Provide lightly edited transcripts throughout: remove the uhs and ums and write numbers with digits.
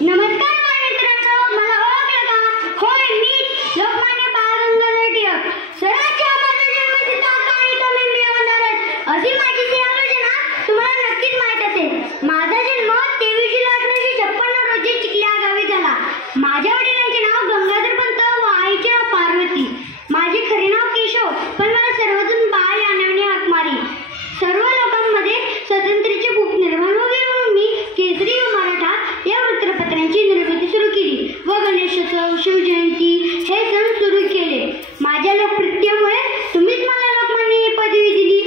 नमस्कार मित्रांनो, मला ओळखलं का? होय, मी लोकमान्य बाळ गंगाधर टिळक. स्वराज्य माझा जन्मसिद्ध हक्क आणि तो मी मिळवणारच अशी माझी योजना तुम्हाला नक्कीच माहीत असेल. माझा जन्म 23 जुलै 1856 रोजी चिखल्या गावी झाला. माझ्या वडिलांचे नाव गंगाधर पंत व आईचे नाव पार्वती. माझे खरे नाव केशव, पण मला सर्वजण बाळ या नावाने हाक मारी. सर्व लोकांमध्ये स्वातंत्र्याची भूक निर्माण व्हावी म्हणून मी केसरी व मराठा या वृत्तपत्रांची निर्मिती सुरू केली व गणेशोत्सव, शिवजयंती हे सण सुरू केले. माझ्या लोकप्रियतेमुळे तुम्हीच मला लोकमान्य ही पदवी दिली.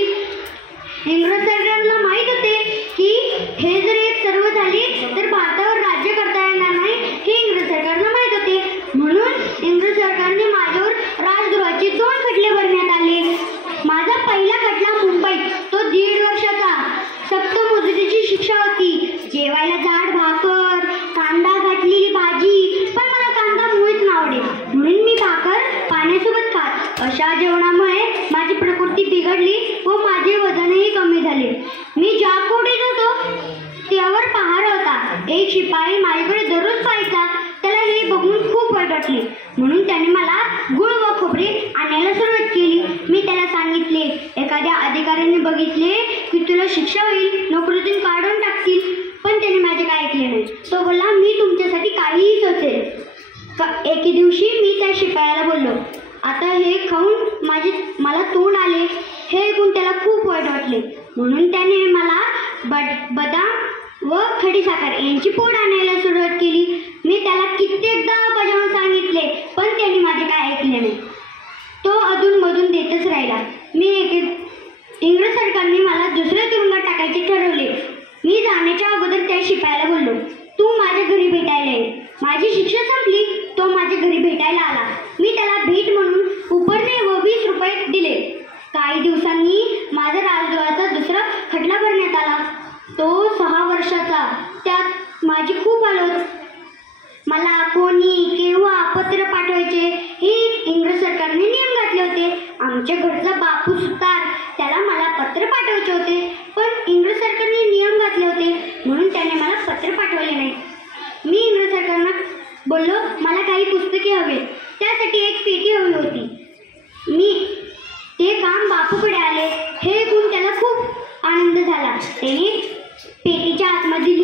इंग्रज सरकारला माहीत होते की हे जर एक सर्व झाले तर भारतावर राज्य करता येणार नाही हे इंग्रज सरकारला माहीत होते. म्हणून इंग्रज सरकारने माझ्यावर राजद्रोहाचे 2 खटले भरण्यात आले. माझा पहिला खटला मुंबईत, तो 1.5 वर्षाचा. सक्त मोजरीची शिक्षा होती. जेवायला जाड भाकर, कांदा घातलेली भाजी, पण मला कांदा मुळीच नावडे म्हणून मी भाकर पाण्यासोबत खात. अशा जेवणामुळे माझी प्रकृती बिघडली व माझे वजनही कमी झाले. मी ज्या कोठडीत होतो त्यावर पहारा होता. एक शिपाई माझ्याकडे दररोज पाहायचा. त्याला हे बघून खूप वाईट वाटले म्हणून त्याने मला गुळ व खोबरे आणायला सुरुवात केली. मी त्याला सांगितले, एखाद्या अधिकाऱ्याने बघितले की तुला शिक्षा होईल, नोकरीतून काढून टाकतील, पण त्याने माझे काय ऐकले नाही. तो बोलला, मी तुमच्यासाठी काहीही सोचेल. एके दिवशी मी त्या शिपायाला बोललो, आता हे खाऊन मला तोंड आले. हे ऐकून त्याला खूप वाईट वाटले म्हणून त्याने मला बदाम व खडीसाखर यांची पूड आणायला सुरुवात केली. मी त्याला कित्येकदा बजावून सांगितले, पण त्याने माझे काय ऐकले नाही. तो अधूनमधून देतच राहिला. इंग्रज सरकारने मला दुसऱ्या तुरुंगात टाकायचे ठरवले. मी जाण्याच्या अगोदर त्या शिपायाला बोललो, तू माझ्या घरी भेटायला ये. माझी शिक्षा संपली. तो माझ्या घरी भेटायला आला. मी त्याला भेट म्हणून उपरणे व 20 रुपये दिले. काही दिवसांनी माझा राजद्रोहाचा दुसरा खटला भरण्यात आला. तो 6 वर्षाचा. त्यात माझी खूप हालत. मला कोणी केव्हा पत्र पाठवायचे हे इंग्रज सरकारने नियम घातले होते. आमच्या घरचा बापू सुतार, त्याला मला पत्र पाठवायचे होते, पण इंग्रज सरकारने नियम घातले होते म्हणून त्याने मला पत्र पाठवले नाही. मी इंग्रज सरकारना बोललो, मला काही पुस्तके हवे, त्यासाठी एक पेटी हवी होती. मी ते काम बापूकडे आले. हे ऐकून त्याला खूप आनंद झाला. त्याने पेटीच्या आतमध्ये